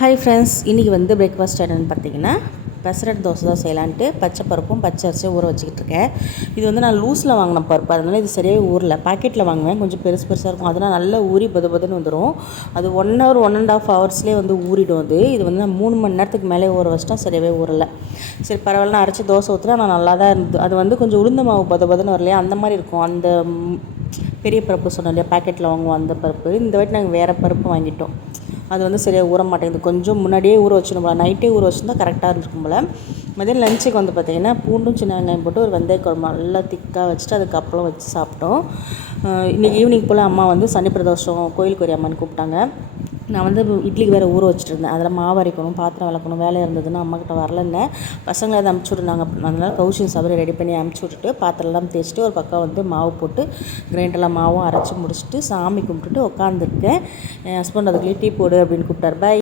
Hi friends, இன்றைக்கி வந்து breakfast என்னென்னு பார்த்தீங்கன்னா பெசரட் தோசை தான் செய்யலான்ட்டு பச்சை பருப்பும் பச்சை அரிசியும் ஊற வச்சுக்கிட்டு இருக்கேன். இது வந்து நான் லூஸில் வாங்கின பருப்பு, அதனால் இது சரியாக ஊரில் பாக்கெட்டில் வாங்குவேன். கொஞ்சம் பெருசாக இருக்கும், அதனால் நல்லா ஊறி பதுன்னு வந்துடும். அது 1 hour 1.5 hours வந்து ஊறிடும். இது வந்து நான் 3 மணி நேரத்துக்கு மேலே ஊற வச்சிட்டேன், சரியாகவே ஊறலை. சரி பரவாயில்ல, நான் அரைச்சி தோசை ஊற்றுனா நான் நல்லா தான் இருந்தது. அது வந்து கொஞ்சம் உளுந்த மாவு பதுன்னு வரலையா, அந்த மாதிரி இருக்கும். அந்த பெரிய பருப்பு சொன்னோம் இல்லையா, பாக்கெட்டில் வாங்குவோம் அந்த பருப்பு. இந்த வாட்டி நாங்கள் வேறு பருப்பு வாங்கிட்டோம். அது வந்து சரியாக ஊற மாட்டேங்குது. கொஞ்சம் முன்னாடியே ஊற வச்சிடும் போல, நைட்டே ஊற வச்சுருந்தா கரெக்டாக இருந்திருக்கும் போல். மதியம் லஞ்சுக்கு வந்து பார்த்திங்கன்னா பூண்டும் சின்ன வெங்காயம் போட்டு ஒரு வெந்தய குழம்பு நல்லா திக்காக வச்சுட்டு அதுக்கப்புறம் வச்சு சாப்பிட்டோம். இன்றைக்கி ஈவினிங் போல் அம்மா வந்து சனி பிரதோஷம் கோயிலுக்கு ஒரு அம்மான்னு கூப்பிட்டாங்க. நான் வந்து இட்லிக்கு வேறு ஊற வச்சுட்டு இருந்தேன். அதில் மாவு அரைக்கணும், பாத்திரம் விளக்கணும், வேலை இருந்ததுன்னு அம்மாக்கிட்ட வரலன்னு பசங்களை அதை அமுச்சு விட்டுருந்தாங்க. அதனால் கௌஷின் சபரி ரெடி பண்ணி அமுச்சு விட்டுட்டு பாத்திரம்லாம் தேய்ச்சிட்டு ஒரு பக்கம் வந்து மாவு போட்டு கிரைண்டரில் மாவும் அரைச்சி முடிச்சுட்டு சாமி கும்பிட்டுட்டு உட்காந்துருக்கேன். என் ஹஸ்பண்ட் அதுக்குள்ளேயே டீ போடு அப்படின்னு கூப்பிட்டார். பாய்.